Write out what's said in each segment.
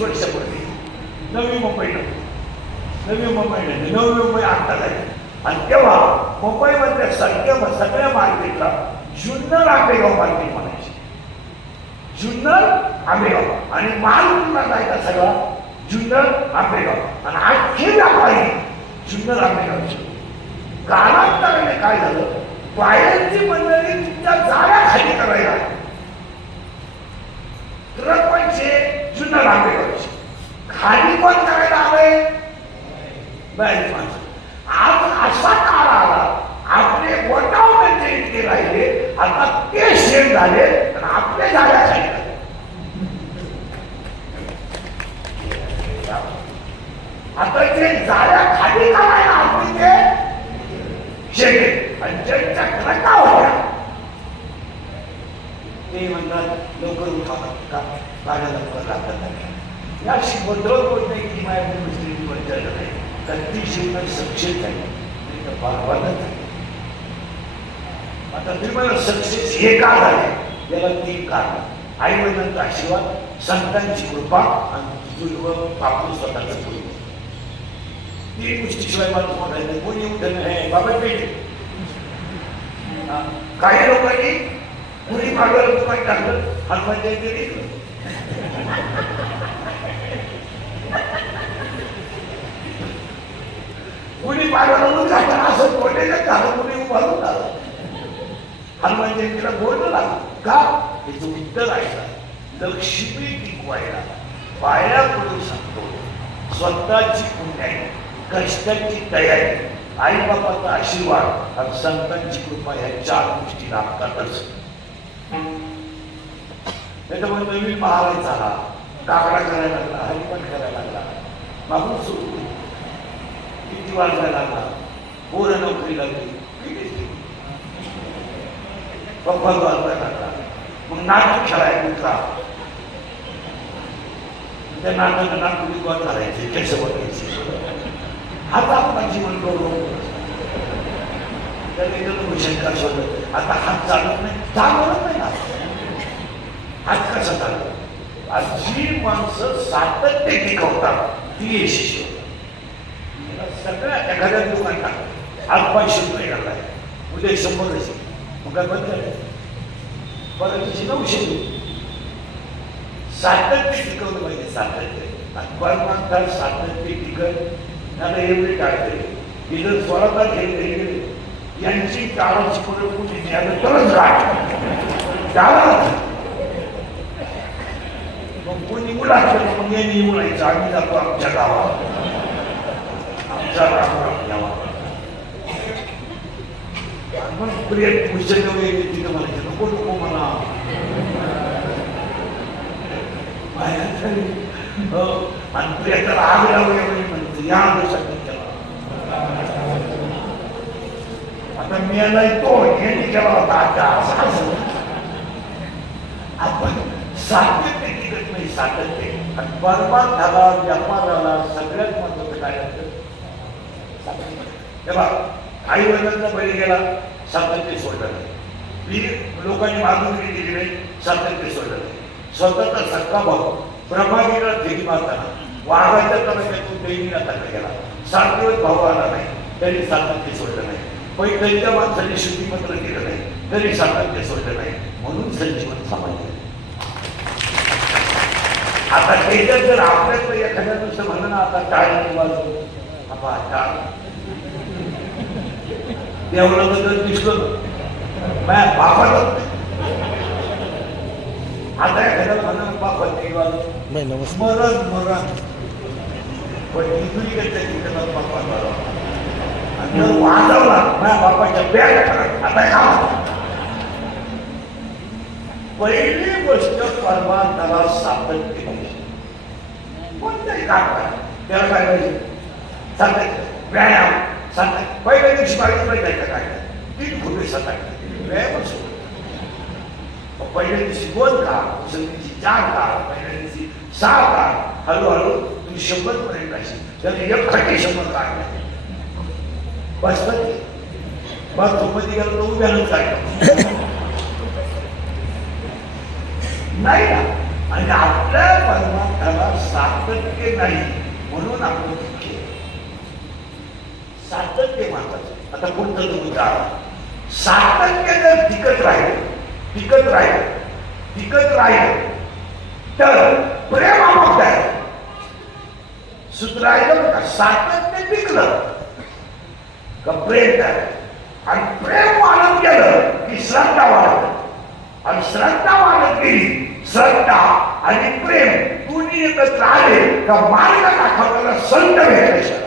पंचवीस वर्षापूर्वी नवी मुंबईला नवी. मुंबईला नवी मुंबई आता झाली आणि तेव्हा मुंबईमधल्या सगळ्या सगळ्या मार्केटला जुन्नर आंबेगाव मार्केट म्हणायचे. जुन्नर आंबेगाव. आणि माल कुठला जायचा सगळा? जुन्नर आंबेगाव. आणि अख्खे व्यापारी जुन्नर आंबेगावचे. कालांतराने काय झालं? बाहेरची मंडळी तुमच्या जागा खाली करायला ट्रक पैसे जुन्नर आंबेगाव. खाली कोण करायला आलंय बाहेरची माणसं आज असा काळ आला. आपले गोटाव म्हणजे इतके राहिले. आता ते शेण झाले. आणि आपले जागा खाली झाले. आता जे जाळ्या खाली करायला आपण ते शेगे आणि ज्यांच्या घरटा होत्या ते म्हणतात लवकर उठावं का गाड्या लवकर लागतात नाही. या शिबद्रोह होत नाही की माझ्या मुस्लिमबद्दल नाही तर ती शिवण सक्षम आता तुम्ही मला सक्सेस हे का झाले याला तीन कारण आई वडिलांचा आशीर्वाद संतांची कृपा आणि जुर्व आपण स्वतःचं पूर्व तीन गोष्टीशिवाय मला तुम्हाला नाही कोणी उठलं नाही बाबा पेटे काही लोकांनी कुणी मागं दुकान टाकलं हनुमान जयंती कुणी पाडवलं झालं असं बोललेलं झालं कुणी उभारून झालं हनुमान जयंतीला बोलणं लागलं का? याचं उत्तर आहे लक्ष्मी टिकवायला पाया पडून शकतो स्वतःची पुण्याई कष्टाची तयारी आई बापाचा आशीर्वाद आणि संतांची कृपा ह्या चार गोष्टी लागतातच त्याच्यामुळे नवीन महाराज झाला. काकडा करायला लागला हरिपण करायला लागला. मागून सुरू किती वाजायला लागला? पोरं नोकरी लागली. पप्पा वाजवायला लागला. मग नाटक खेळायला कुठला त्या नाटक नाटक विवाद करायचे? कसं बघायचे आता आपण जीवन करू. शंका शोधत आता हात चालत नाही चालवत नाही ना. हात कसा चालतो आज जी माणसं सातत्य टिकवतात ती यशस्वी सगळ्या एखाद्या दुकान टाक आज पाचशे उद्या शंभर असेल मग काय बंद झालं? परत दिवशी नऊशे सातत्य टिकवलं पाहिजे सातत्य. आणि सातत्य टिकत आता एवढे टाळते. इथं स्वतः घेतले यांची काळाची पुढे कुठे न्यायला तरच राहत त्याला मग कोणी मुलाचं मग यांनी मुलायचं आम्ही जातो आमच्या गावात. तिथं म्हणायचं नको नको आणि लावूया म्हणतो या केला आता मी आलाय तो यांनी केला होता आता असं आपण सातत्य टिकत नाही सातत्य आणि बरबाद झाला व्यापार झाला सगळ्यात महत्वाचं काय असतं तेव्हा आई वडिलांचा पहिले गेला सातत्य सोडलं नाही. लोकांनी मागणी दिली नाही सातत्य सोडलं नाही. स्वतःचा सत्ता भाऊ ब्रह्मागिरीला फेरी मारताना वाघाच्या तलाट्यातून देवीला टाकला गेला. सात दिवस भाऊ आला नाही तरी सातत्य सोडलं नाही. पण त्यांच्या माणसाने शुद्धीपत्र केलं नाही तरी सातत्य सोडलं नाही. म्हणून संजीवन समाज आता त्याच्यात जर आपल्याकडे एखाद्या दुसरं म्हणणं आता टाळी वाजव टाळ देवळा बद्दल दिसलो. माझ्या बापाला आता एखाद्या म्हणा बापा नमस्कार. मरण मरण. पण इथून इकडच्या ठिकाणात बापा बरोबर आणि वाजवला माझ्या बापाच्या बॅग आता का पहिली गोष्ट परमार्थाला कोणतंही काम करा. त्याला काय पाहिजे? सातत्य व्यायाम सातत्य पहिल्या दिवशी माहिती पाहिजे का काय तीन खुबे सातत्य व्यायाम असो पहिल्या दिवशी दोन का दुसऱ्या चार का पहिल्या दिवशी सहा का हळूहळू तुम्ही शंभर पर्यंत असेल तर एक खट्टे शंभर काढले बसपती बस झोपती गेलो तो उभ्यानं काढलं नाही आणि आपल्या परमार्थाला सातत्य नाही म्हणून आपण. सातत्य महत्वाचं आता पुढचं तुम्ही का सातत्य जर टिकत राहील. टिकत राहील. टिकत राहील. तर प्रेम आपोआप आहे. सुधरायचं बघा सातत्य टिकलं. का प्रेम तयार आणि प्रेम वाढत गेलं की श्रद्धा वाढत आणि श्रद्धा वाढत गेली श्रद्धा आणि प्रेम दोन्ही एकत्र आले का मार्ग दाखवताना संत भेटायचं.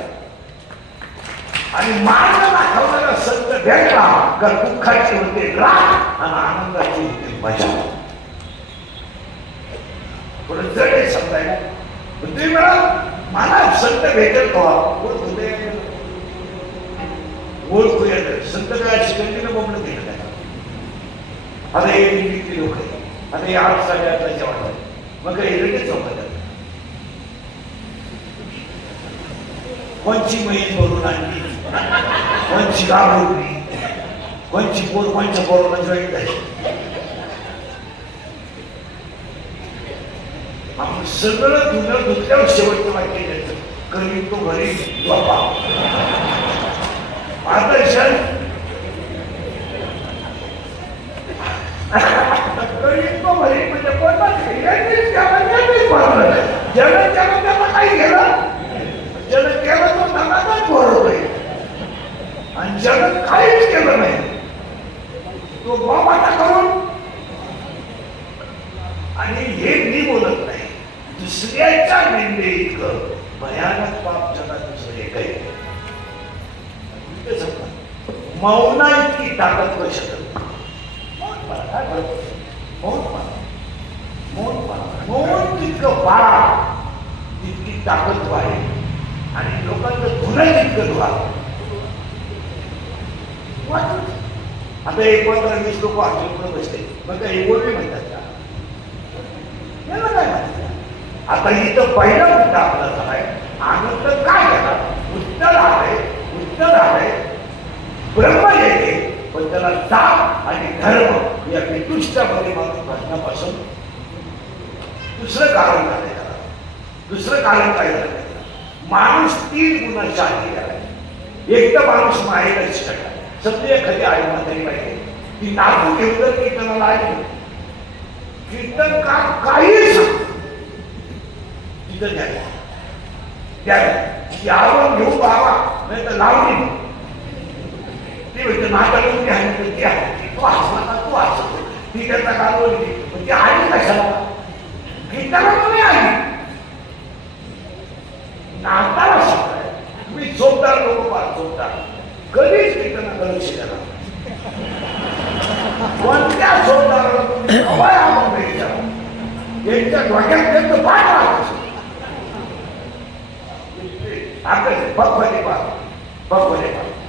आणि मार्ग दाखवणारा संत भेटला. का दुःखाची होते राग आणि आनंदाची होते मजा. थोडं जड आहे समजायला पण तुम्ही म्हणा मला संत भेटेल का ओळख होते ओळखू येत संत काय शिकवते ना बोमलं केलं काय आता हे दिल्लीतले लोक आहेत. आता हे आठ साडेआठला जेवण आहे. मग काही लगेच चौकात कोणची महिन भरून आणली? कोणची गाभरली कोणची पोर कोणच्या पोराला जॉईन झाली आपण सगळं धुणं धुतल्यावर शेवटचं वाक्य द्यायचं कमी तो घरी बापा आता क्षण कमी तो घरी म्हणजे कोणताच नाही. यांनीच केलं, यांनीच बनवलं. ज्यानं केलं त्याला काही गेलं ज्यानं केलं तो नकाच बरोबर जगात काहीच केलं नाही. तो बाबाचा करून आणि हे मी बोलत नाही. दुसऱ्याच्या निंदे इतकं भयानक पाप जगात दुसरे काही आहे मौना इतकी ताकद करू शकत मौन पाळा, काय फरक पडतो? मौन पाळा. मौन तितकं पाळा तितकी ताकद वाढेल. आणि लोकांचं धुणं तितकं धुवा वाटलं. आता एक पंधरा वीस लोक हॉस्टेलमध्ये बसले. मग काही बोलले म्हणतात का? काय म्हणतात आता इथं पहिला मुद्दा आपला झालाय आनंद काय झाला? उत्तर आलंय उत्तर आलंय ब्रह्म येते पण त्याला जात आणि धर्म या विदुष्टामध्ये माणूस प्रश्नापासून दुसरं कारण झालंय त्याला दुसरं कारण काय झालं? माणूस तीन गुणांच्या आधी आहे एक तर माणूस मायेला शिकला. समजा खरी आई म्हातारी पाहिजे ती नागू घेऊन कीर्तनाला आली कीर्तन का काहीच तिथं द्यायला द्यायला यावं घेऊ बाबा नाही तर लावणी ती म्हणजे नाटक घ्या म्हणते ती आहे. तो हसला का तू हसतो ती त्यांना काल बोलली पण ती आली कशाला? कीर्तनाला नाही आली नाताला कीर्तनाकडे लक्ष द्या कोणत्या झोपदाराला तुम्ही हवाय आपण यांच्या डोक्यात त्यांचं पाठ राहत आपल्याला बघ पा बघ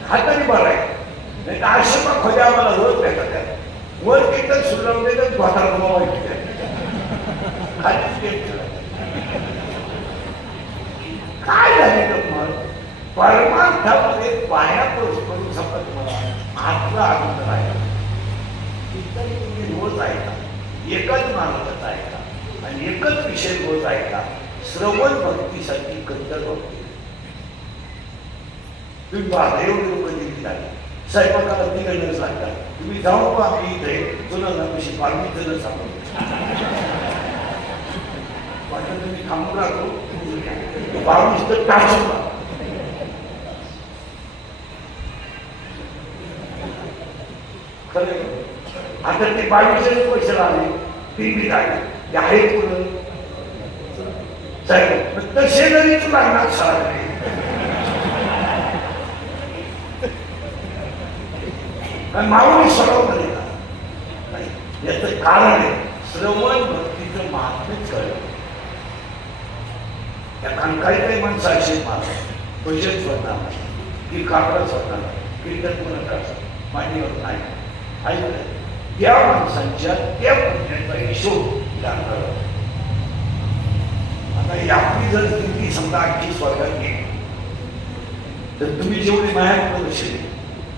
हाताने बरं नाही तर आश्रमात खोल्या आम्हाला रोज भेटत आहे वर कीर्तन सुरू लावून देतात धोतार वाईट खालीच गेम खेळत काय झालेलं मग परमार्थामध्ये पाया करून समजत मला आतला आनंद राहिला कीर्तन तुम्ही रोज ऐका. एकच मानवत ऐका आणि एकच विषय रोज ऐका श्रवण भक्तीसाठी कंदर भक्ती. तुम्ही महादेव लोक दिली लागले स्वयंपाकाला तिकडनंच लागतात तुम्ही जाऊ का आम्ही इथे. तुला ना कशी पाणी जण सांगू वाटत तुम्ही थांबू राहतो. बावीस तर टाचून राहा. खरं आहे. आता ते बावीस पैसे लागले टीव्ही लागले ते आहेत कुठं? साहेब तसे जरी तू लागणार सारखे माऊली सोडवलं नाही का? कारण आहे श्रवण भक्तीचं महात्म्यच कळलं कारण काही काही माणसं अशी मारतात भजन स्वतः. की काकडा स्वतः. कीर्तन पण करतात. मांडीवर नाही. ऐकलं त्या माणसांच्या त्या पुण्याचा हिशोब लागणार आता ही आपली जर स्थिती समजा आणखी स्वर्गात गेली तर तुम्ही जेवढे माया बसले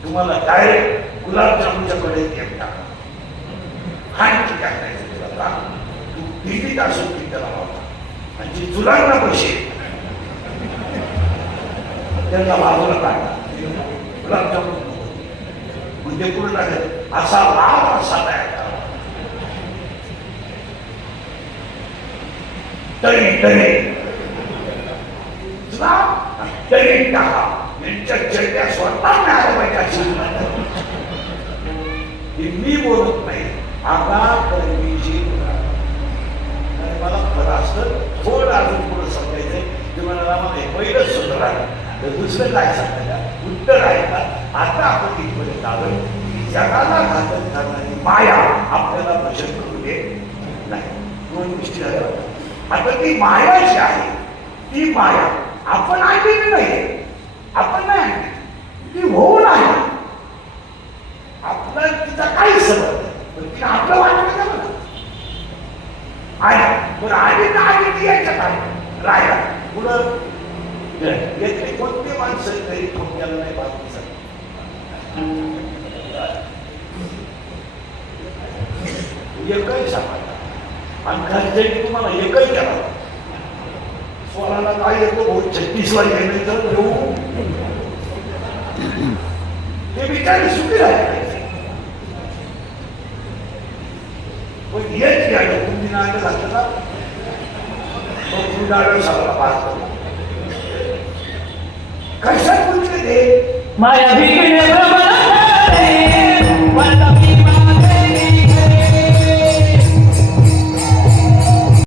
तुम्हाला डायरेक्ट गुलाबजामुनच्या कडे एक टाका आणखी काय करायचं तुला का तू तिकीट असून ती त्याला लावला आणि जी जुलांना पैसे त्यांना बाजूला काढला गुलाबजामुन म्हणजे पुढे टाकायचं असा लाभ असा तयार तरी तरी तरी टाका यांच्या स्वतः मिळाल्या पाहिजे मी बोलत नाही आता कर्मीची मला खरं असतं थोडं अजून पुढे समजायचंय की मला मला पहिलं पहिलंच आहे तर दुसरं काय सांगायचं उत्तर आहे का आता आपण इथपर्यंत आलो जगाला घातक करणारी माया. आपल्याला भजन करू दे. नाही दोन गोष्टी झाल्या. आता ती माया जी आहे. ती माया. आपण आणलेली नाही आपण नाही आणली. ती होऊन आहे. आपला तिचा काही संबंध पण तिने आपलं वाटलं का बघा आहे. पण आली ना आली ती याच्यात आहे. राहिला पुढं कोणते माणसं तरी थोडक्याला नाही बातमी एकही सांगा आणि घरच्यांनी तुम्हाला एकही करा स्वराला काय येतो भाऊ छत्तीसला गेले तर येऊ ते बिचारे सुखी राहिले पण हेच गाडं तुम्ही नाटक घातलं मग तुम्ही सगळा कशात म्हणजे ते